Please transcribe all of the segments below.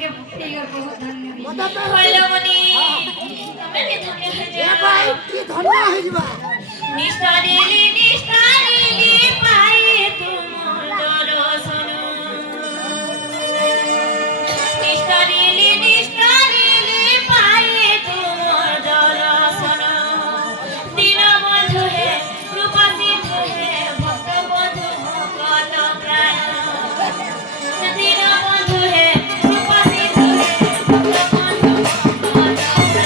के बहुत धन्य बताता हेलो मनी मैं के धन्य है ए भाई की धन्य है जीवा निष्ठा देली पाए तुम दर्शन निष्ठा देली पाए तुम दर्शन दीन बंधु है कृपा सिंधु है भक्त बंधु भगत प्राण दीन बंधु है कृपा सिंधु है भक्त बंधु भगत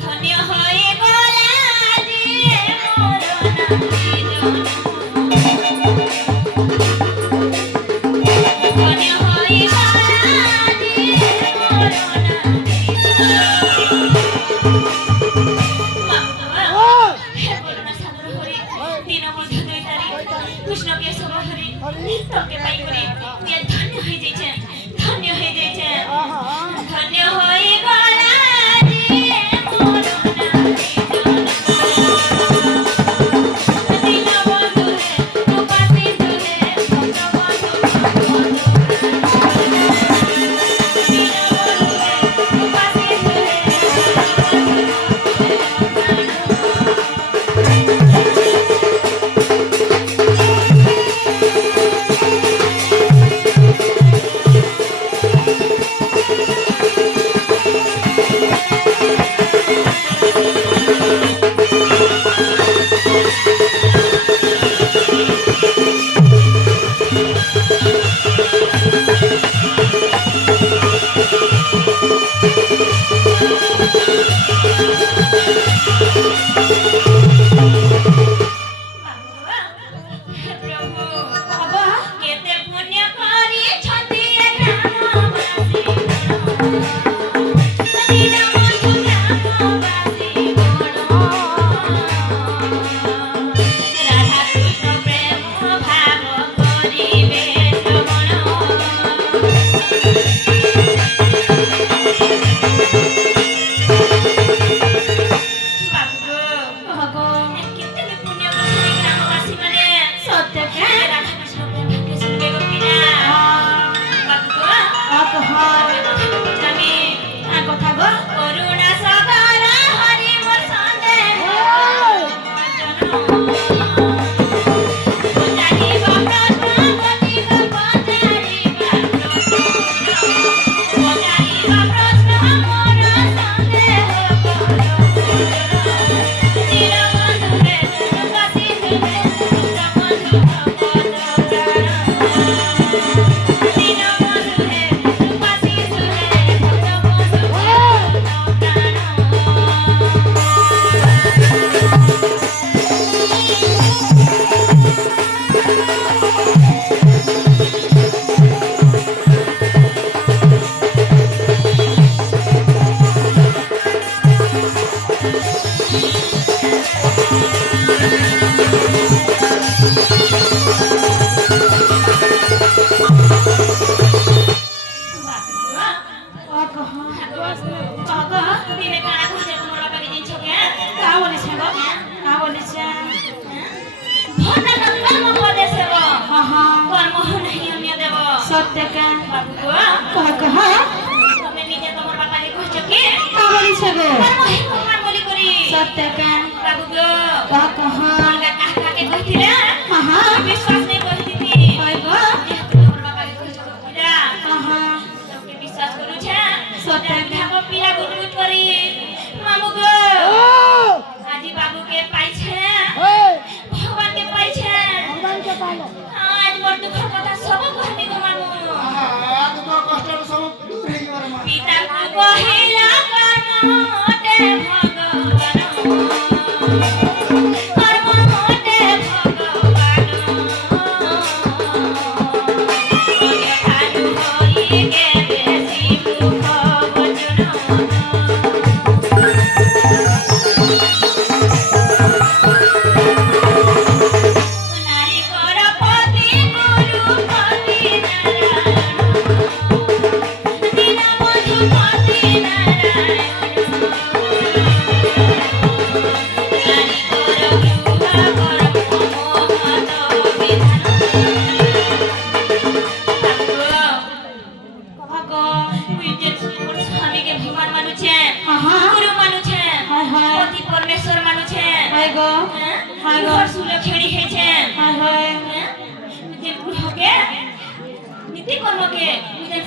ধন্য হয়ে গলা দিয়ে মোর ধন্য হয়ে গলা দিয়ে মোর হে করুণা সাগর হরি দীনবন্ধু দৈতারি কৃষ্ণ কেশব হরি তোকে পাই করে তুই ধন্য হয়ে যাইছে ধন্য হয়ে যাইছে ধন্য হয়ে গলা দিয়ে মোর দীনবন্ধু হে কৃপা সিন্ধু হে ভক্ত বন্ধু দীনবন্ধু হে কৃপা সিন্ধু হে प्रभु बाबा केते पुण्य करी छथि ग्रामवासी दीनबंधु ग्रामवासी राधा कृष्ण प्रेम भाव करिबे श्रवण बाबू भगवान केते पुण्य करी ग्रामवासी माने सत्य के राधा कृष्ण प्रेम भाग्य सुनबे गोपिना बाबू কথা গো করুণা সাগর হরি মোর সন্দেহ পচারিবা প্রশ্ন গতিব পচারিবা প্রশ্ন মোর সন্দেহ দীনবন্ধু হে কৃপা সিন্ধু হে ভক্ত বন্ধু ভগত প্রাণ দীনবন্ধু হে কৃপা সিন্ধু হে ভক্ত বন্ধু ভগত দিনে কানা খুঁজে তোমার বাবাকে দিনছ কে কা বলেছে গো কা বলেছে ভন্ডা কর্ম পদেছে গো কর্ম নাই অন্য দেব সত্য কে বাবু কহ তুমি নিজে তোমার বাবাকে কইছ কি কা বলেছে গো কর্ম হে ভগবান বলি করি সত্য কে বাবু গো কহ অলগা কাকে কইছিলা বিশ্বাস নেই কইছিতি কই গো তোমার বাবাকে কইছ কিরা তোকে বিশ্বাস করুছে সত্য কে পিলা গুটগুট করি মামু গো আজি বাবু কে পাইছে ভগবান কে পাইছে আজ মোর দুঃখ কথা সব কহমি গো মামু পিতা কহিলা কর্ম মোটে ভগবান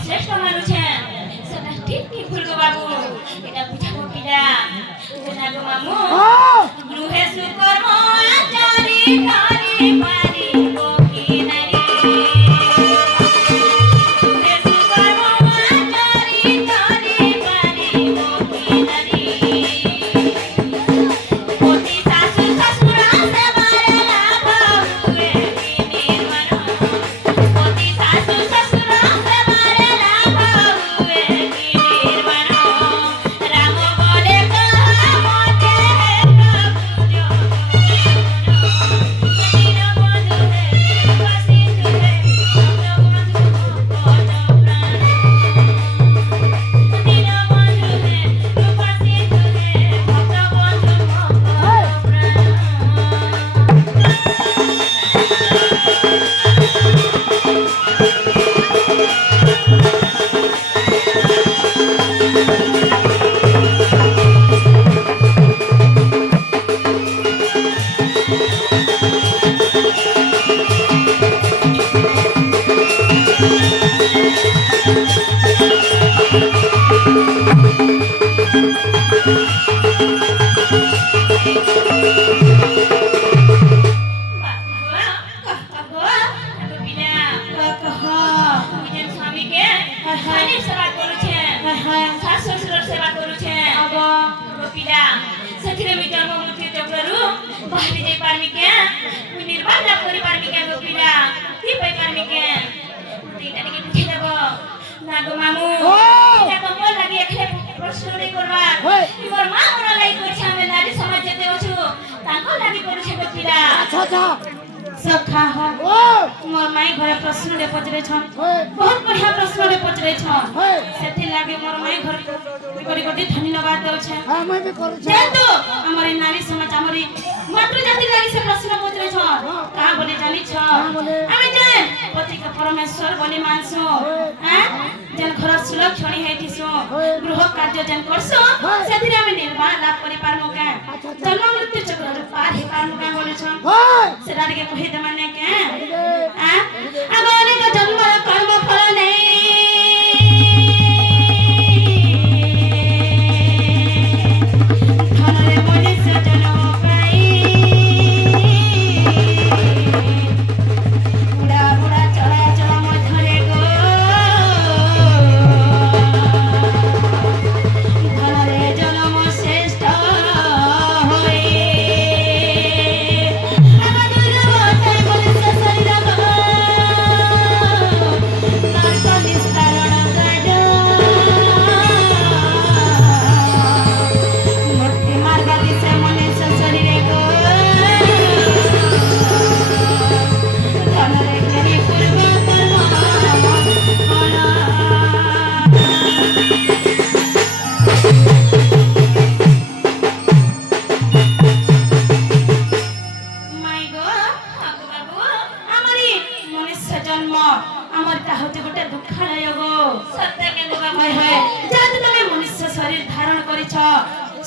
শ্রেষ্ঠ মানুষ সেটা ঠিক কি ভুল গো বাবু এটা বুঝাবো কিরা না গো মামু গৃহে সুকর্ম আচারি কারি পারি গো কি নারী গৃহে সুকর্ম আচারি কারি পারি গো কি নারী পতি শাশু শ্বশুরা সেবারে লাভ হুয়ে কি নির্মল পতি শাশু শ্বশুরা সেবারে লাভ হুয়ে কি নির্মল রাম বলে কহা মতে सखा हो मोर माई घरे प्रश्न रे पचरे छन बहुत बढ़िया प्रश्न रे पचरे छन सेति लागे मोर माई घर करी कटी धन्यवाद दउ छे हां मैं भी करू छे जेतु हमरी नारी समाज हमरी मातृ जाति लागी से प्रश्न पचरे छन का बोले जानी छ आमे जे पति के परमेश्वर बोली मानसो हैं जन घर सुलक्षणी हेतिसो गृह कार्य जन करसो सेति आमे निर्वाह लाभ करि पारमो का जन्म मृत्यु चक्र रे पार हे पारमो का बोले छन सेटा के कहि दे माने के हैं अब अनेक जन्म कर्म फल नहीं धनरे मनुष्य जन्म पाई उड़ा उड़ा चला चला मधरे गो धनरे जन्म श्रेष्ठ होए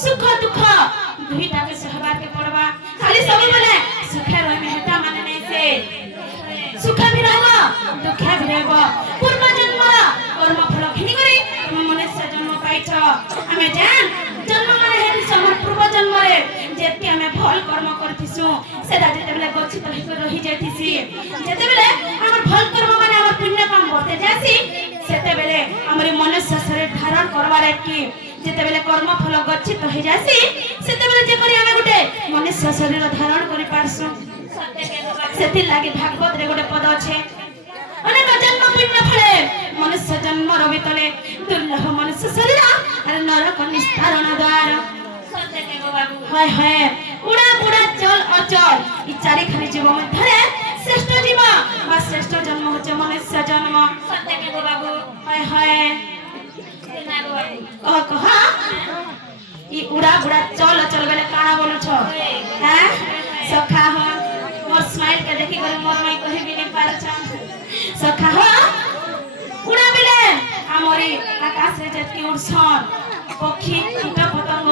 सुख दुख दुईटा के सहबार के पड़वा खाली सब बोले सुख रह में हेता माने नहीं से सुख भी रहबो दुख भी रहबो पूर्व जन्म कर्म फल खिनी करे हम मनुष्य जन्म पाइछ हमें जान जन्म माने हे समर पूर्व जन्म रे जेति हमें फल कर्म करथिसु सेदा जेते बेले गच्छित रही जाथिसी जेते बेले हमर फल कर्म माने हमर पुण्य काम बढ़ते जासी सेते बेले हमर मनुष्य शरीर धारण करवार की जेते बेले कर्म फल गच्छित हो जासी सेते बेले जे करी हमें गुटे मनुष्य शरीर धारण करि पारसु सेति लागि भागवत रे गुटे पद अछि अनेक जन्म पुण्य फले मनुष्य जन्म रवितले दुर्लभ मनुष्य शरीर अरे नरक निस्तारण द्वार सत्य के बाबू हाय हाय उड़ा उड़ा चल अचल इ चारि खाली जीव मध्यरे श्रेष्ठ जीव बा श्रेष्ठ जन्म होचे मनुष्य जन्म सत्य के बाबू हाय हाय ना कह कह ई उड़ा बुड़ा चल चल बेले काना बोलो छ हैं सखा हो मोर स्माइल के देखि कर मोर माई कहि भी नहीं पार छ सखा हो उड़ा बेले हमरी आकाश रे जत की उड़छन पक्षी कीट पतंग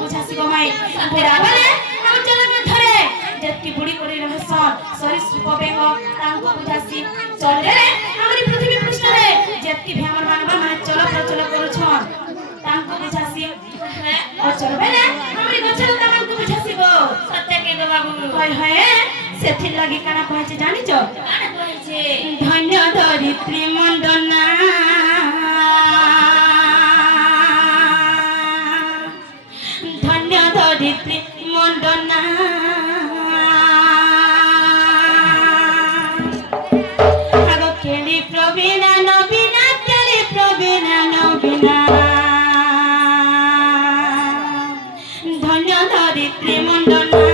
बुझासी गो माई उड़ा बेले हम चल में धरे जत की बुड़ी करी रहसन सरीसृप बेंग तांको बुझासी चल रे हमरी पृथ्वी पृष्ठ रे जत की भ्रमण मानव माने चल प्रचल करू छन तांको बुझासी और चल बेले हमरी गछर तांको बुझासी गो सत्य के गो बाबू होय होय सेथि लागि काना कहै छै जानि छ काना कहै छै धन्य धरित्री मंडना धन्य धरित्री मंडना आगो केली प्रवीणा नवीना केली प्रवीणा नवीना धन्य धरित्री मंडना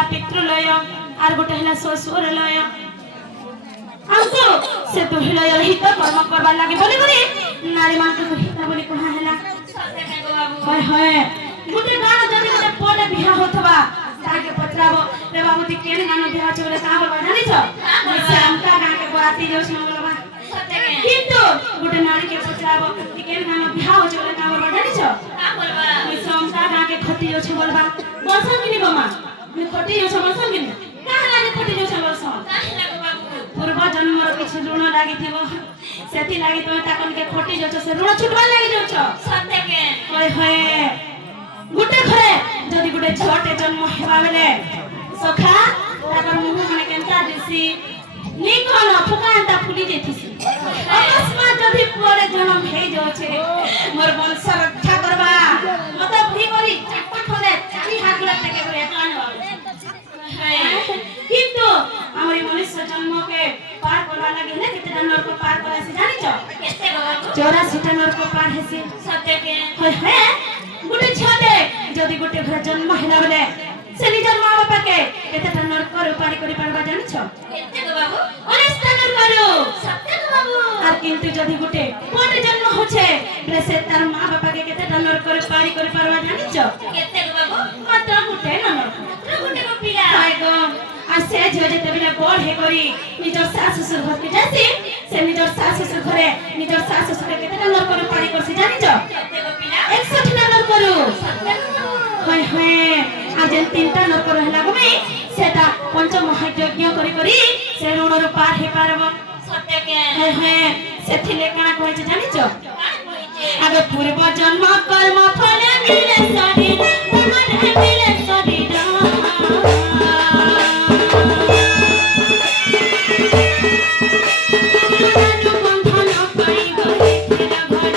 आर गोटे हला ससुर लय हमको से तो हिलय हित कर्म करबा लागि बोली बोली नारी मान के हित बोली कहा हला सते के गो बाबू होय होय गुटे गाना जदी गोटे पोले बिहा होतबा ताके पचराबो रे बाबू ती केन गाना बिहा छबले का बोलबा जानि छ से हमका गाना के बराती जोश मंगलबा सते के किंतु गुटे नारी के पचराबो ती केन गाना बिहा हो छबले का बोलबा जानि छ का बोलबा ती समका गाना के खती जो छ बोलबा बसन किनी गमा मी खती जो छ बसन किनी काहला जे खती जो छ बसन काहला गो बाबू पूर्व जन्म रो किछ ऋण लागि थिबो सेति लागि तमे ताकन के खटी जो छ से ऋण छुटबा लागि जो छ सते के होय होय गुटे घरे जदी गुटे छोटे जन्म हेबा बेले सखा ताकर मुह माने केनता दिसी नी कोन फुकांता फुली जेथिसी अकस्मात जदी परे जन्म हे जो छे मोर वंश रक्षा करबा मत भई करी चटपट होले चारी हाथ गुला टेके करे कान किंतु हमरी मनुष्य जन्म के पार करबा लागि ने केते नर को पार करे से जानि छ केते बाबू 84 नर को पार हेसी सत्य के होय है गुटे छाते जदी गुटे घर जन्म हेला बेले से निजर मां बापा के केते नर को पार करि परबा जानि छ केते गो बाबू 19 नर करो सत्य गो बाबू आर किंतु जदी गुटे कोटे जन्म होछे रे से तार मां बापा के केते नर को पार करि परबा जानि छ केते गो बाबू मात्र गुटे नर गुटे को पिला हाय गो आ से जे जेते बिना बड़ हे करी निजर सास ससुर घर के जासी से निजर सास ससुर घरे निजर सास ससुर के केते नर को पार करसी जानि छ केते गो पिला 61 नर करू होय होय आज तीनटा नर को रहला गो में सेटा पंच महायज्ञ करी करी से ऋण रो पार हे पारबो सत्य के होय होय सेथिले काना कहै छै जानि छ आगे पूर्व जन्म कर्म फल मिले शरीर मन मिले शरीर बंधन पाई गए तेरा घर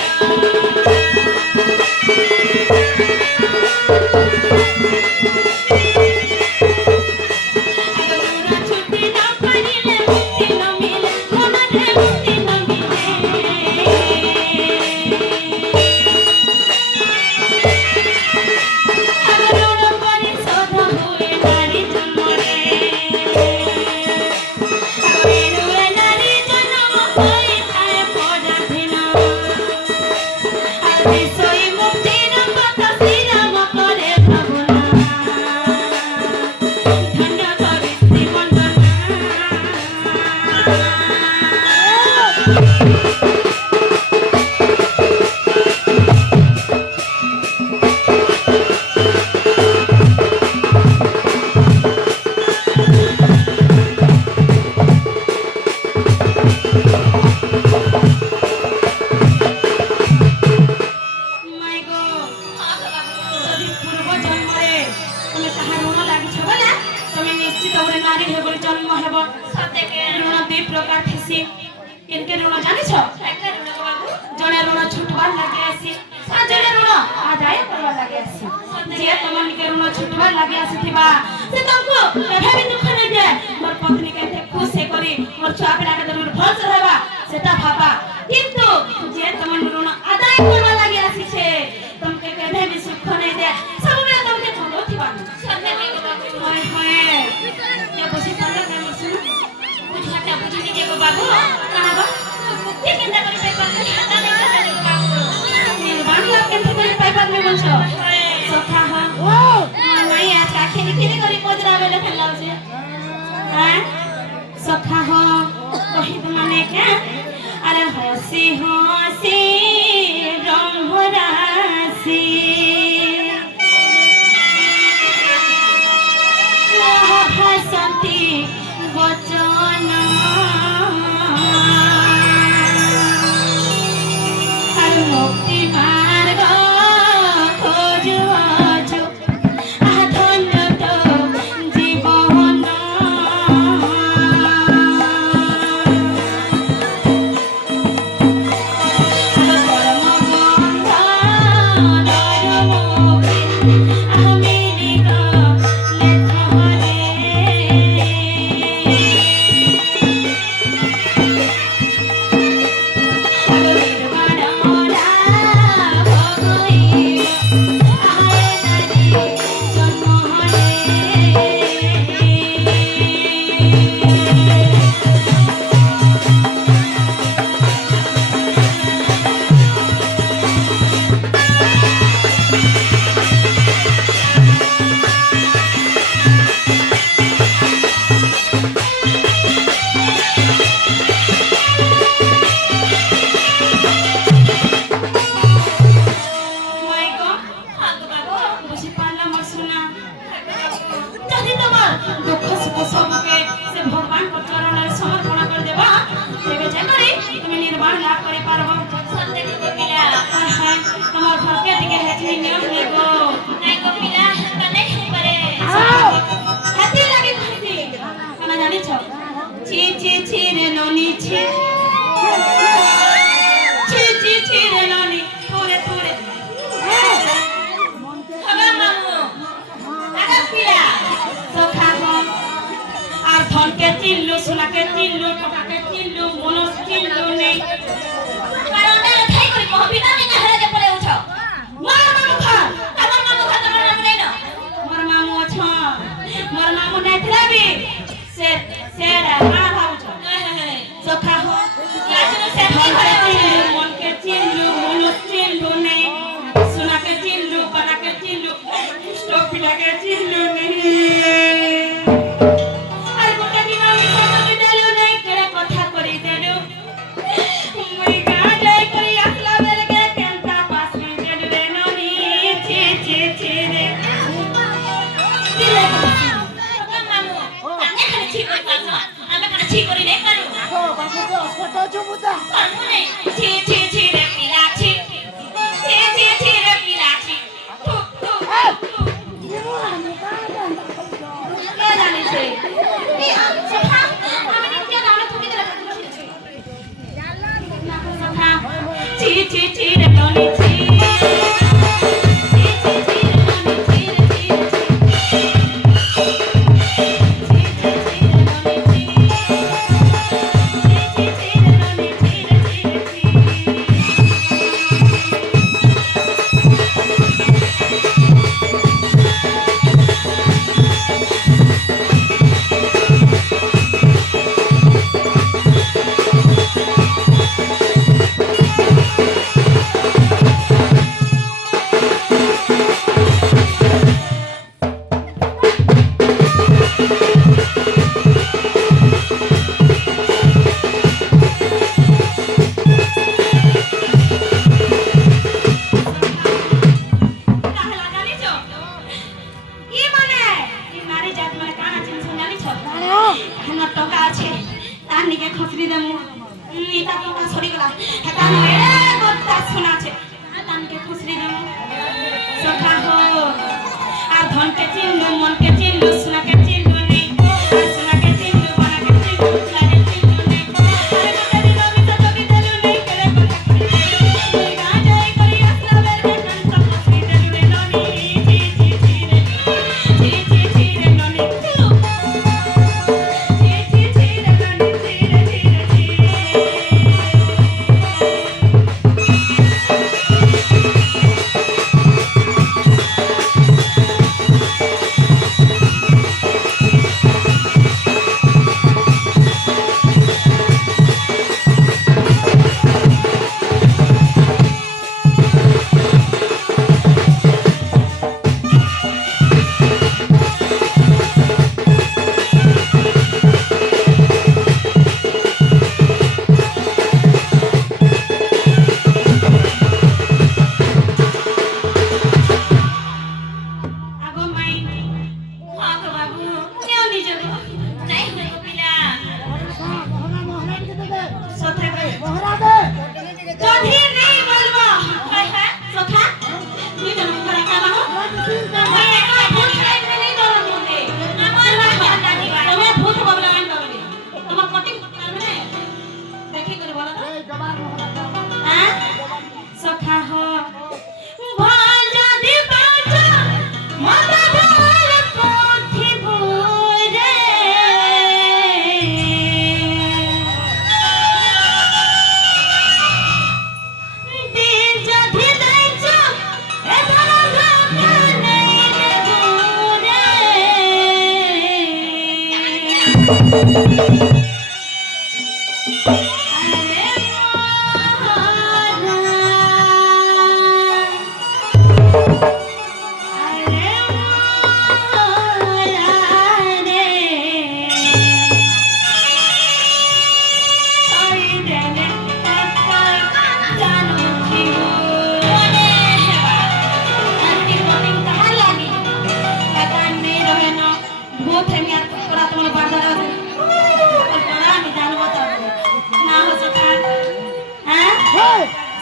ତମର ନିକେ ଋଣ ଛୁଟବାର ଲାଗି ଆସିଥିବା ସେ ତମକୁ କେବେ ବି ଦୁଃଖ ନାଇଁ ଦେ ମୋର ପତ୍ନୀ କେତେ ଖୁସି କରି ମୋର ଛୁଆ ପିଲାକେ ତମର ଭଲ ରହିବା ସେଟା ଭାବା କିନ୍ତୁ ଯେ ତମର ଋଣ ଆଦାୟ କରିବା ଲାଗି ଆସିଛେ ତମକେ କେବେ ବି ସୁଖ ନାଇଁ ଦେ ସବୁବେଳେ ତମକେ ଠଗଉଥିବା হয় হয় ये बसी पाला का सुन बुझाता बुझनी जे गो बाबू कहाबा मुक्ति केंदा करि पाइबा हाता नै कहाले गो बाबू बांगला केंदा करि पाइबा में बोलछो सखा हा ও नहीं आज का खेली खेली करी पजरा बेले खेलाउ छे हैं सखा हा कहि त माने के अरे हसी हसी ब्रह्मरासी हसती वचन हर मुक्ति मार्ग खोजु आजु धन्य तो जीवन दुख सुख सबके से भगवान को चरण में समर्पण कर देबा तेबे जे करी तुम निर्वाण लाभ करे पारबो सत्य के पिला हाय तमर घर के दिके हेचनी नियम लेगो नहीं को पिला कने करे हाथी लागे खुशी कना जानि छ ची ची ची रे नोनी छी ची रे नोनी पूरे पूरे हवा मामू आगा पिला सखा আর ধনকে চিল্লু সোনাকে চিল্লু টাকাকে চিল্লু মনস চিল্লু নেই কারণ এটা ঠাই করি কহবি না আমি না হেরে পড়ে উঠ মোর মামু খা তোমার মামু খা তোমার মামু নাই না মোর মামু অছ মোর মামু নাই থলাবি সে রা মা ভাউছ সখা হো কাজনো সে ঘরে চিল্লু মনকে চিল্লু মনস চিল্লু নেই সোনাকে চিল্লু টাকাকে চিল্লু স্টপিলাকে চিল্লু নেই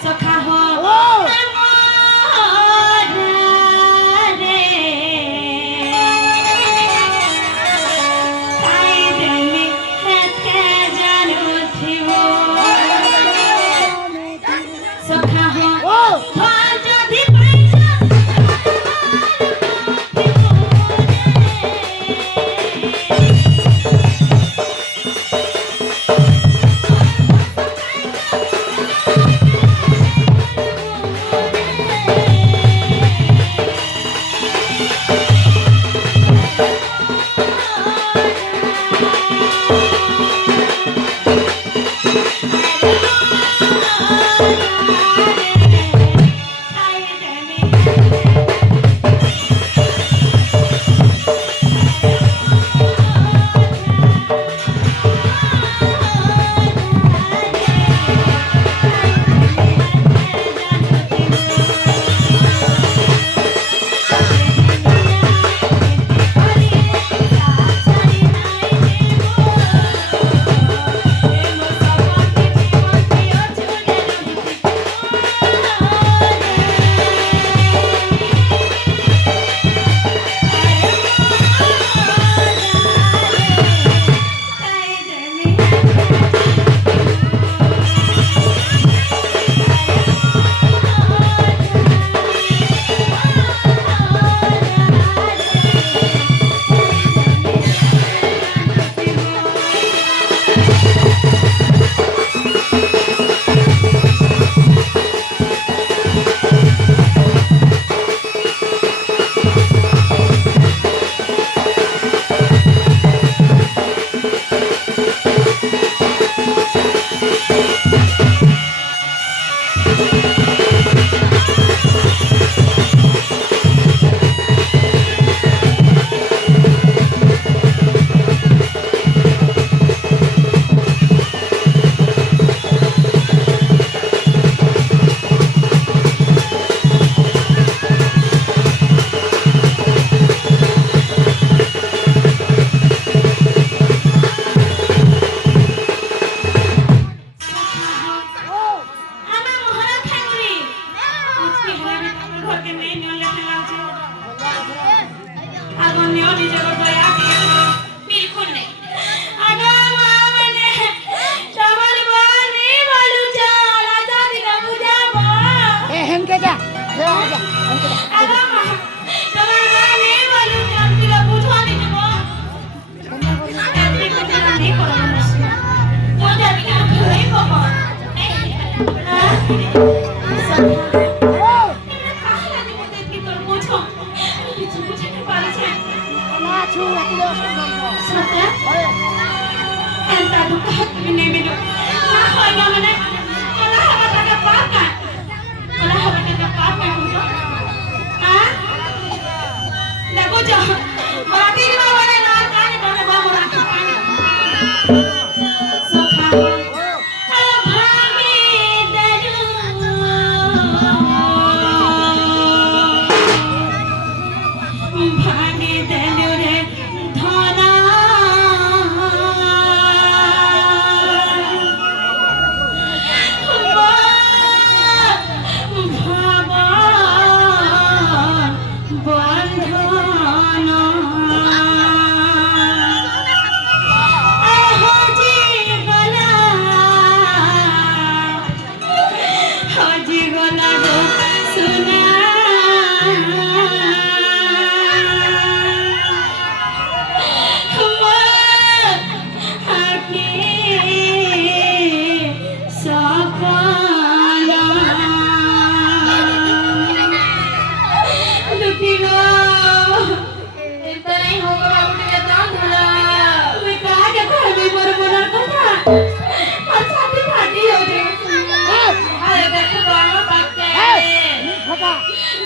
सखा हो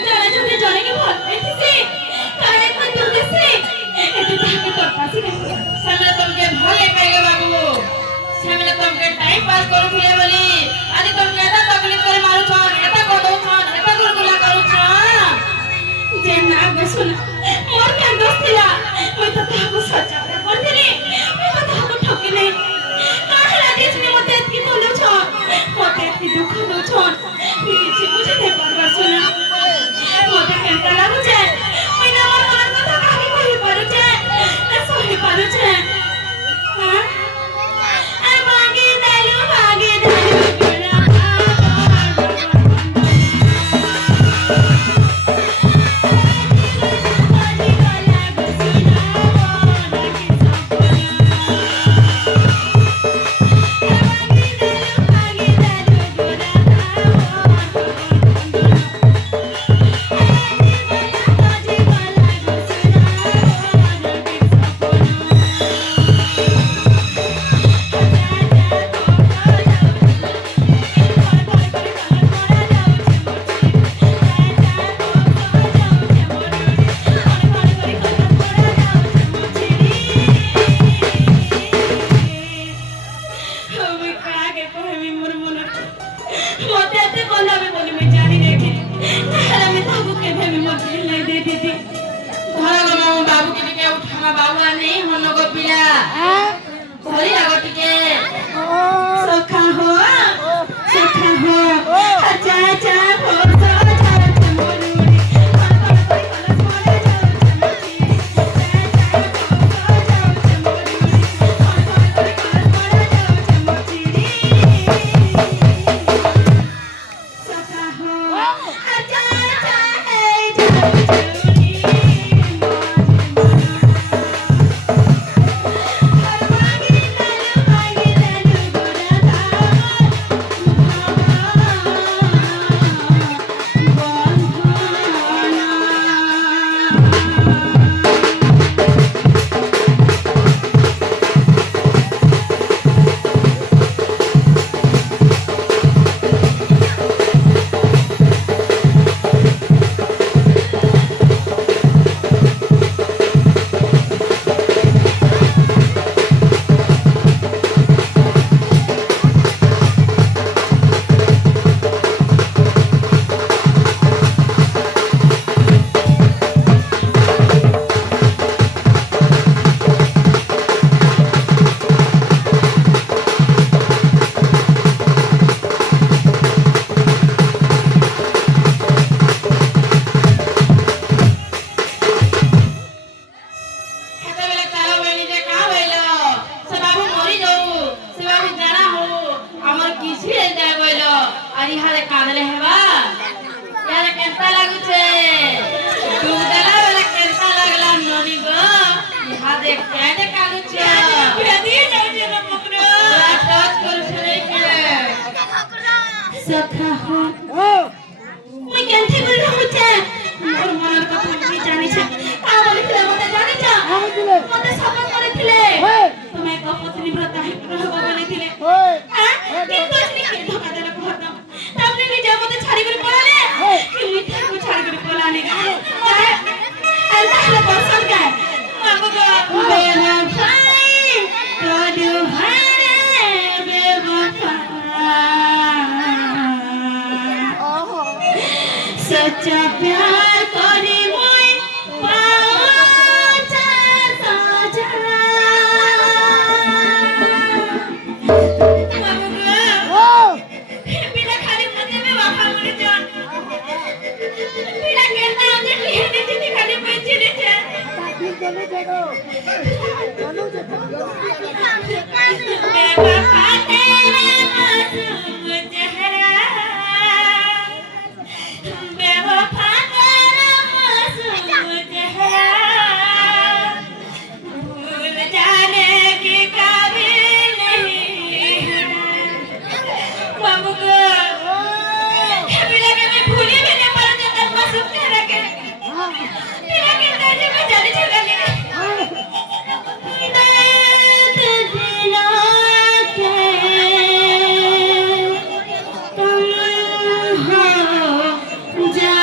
যারা যদি জনকে ভয় পাইতেছে কানে কই তুলতেছে এতে তাকে তোর পাশে রেখে সামনে তোমাকে ভয় পাইগে বাবু সামনে তোমাকে টাইম পাস করুছিলে বলি আজ তোমাকে এটা তকলিফ করে মারুছ এটা করুছ এটা গুলগুলা করুছ যে না বসুনা মোর কেন দোষ ଥିଲା মই তো তাহাକୁ ସଜାବରେ କରିଥିଲି ମୁଁ ତ ତାହାକୁ ଠକି ନାହିଁ କାहे ଲାଗିଛି ମତେ ଏତିକି ତଲୁଛ ମତେ ଏତିକି ଦୁଃଖ ଦଉଛ କିଛି ବୁଝି ଦେଇ ପାରବାର ସୁନା ମତେ କେନ୍ତା ଲାଗୁଛେ ମୁଇଁ ନା ମୋର ମନର କଥା କାହାକୁ କହି ପାରୁଛେ ନା ସହି ପାରୁଛେ ହଁ ଆରେ ଭାଗି ଦେଲୁ ଗୋରା सखा हो मुई केनथे बोल रहउछे मोर मनर कथा मुई जानि छे आ बोलिथिले मते जानि छ मते शपथ करिथिले तुमे एक पत्नी व्रत ही रहबा बोलिथिले हां कि कोचनी के धोखा देला कहत तबने निजे मते छाड़ी कर पळाले कि मिठा को छाड़ी कर पळाले अरे ताहले पसंद काय मागो गो बेना भाई तो दुहारे बेवफा सच्चा प्यार करी मोय पाचा साजा बिना खाली मते में वफा मुड़ी जान बिना कहता हमने लिहने जितनी खाली पैसे नहीं थे बेवफा तेरा मासूम चेहरा बेवफा तेरा मासूम चेहरा भूल जाने के काबिल नहीं है बाबूगो बिना के मैं भूली भी नहीं पर जब मासूम चेहरा के बिना के ताजे में जाने चला ले दर्द दिला के तुम हो जा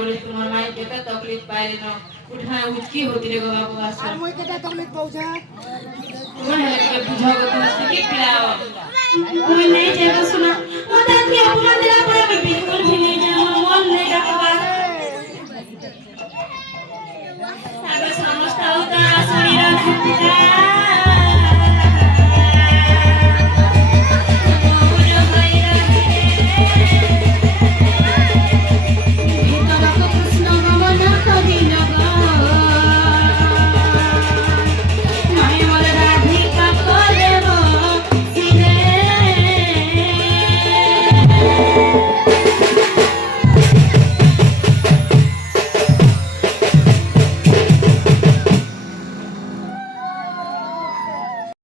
बोले तुम्हार माई केता तकलीफ पाइले न उठा उचकी होती रे गो बाबू आस আর মই কেটা তকলিফ পৌঁছা तुम हेले के बुझाओ तुम सिकी पिलाओ कोई नहीं जाएगा सुना वो दादी अपना दिला पर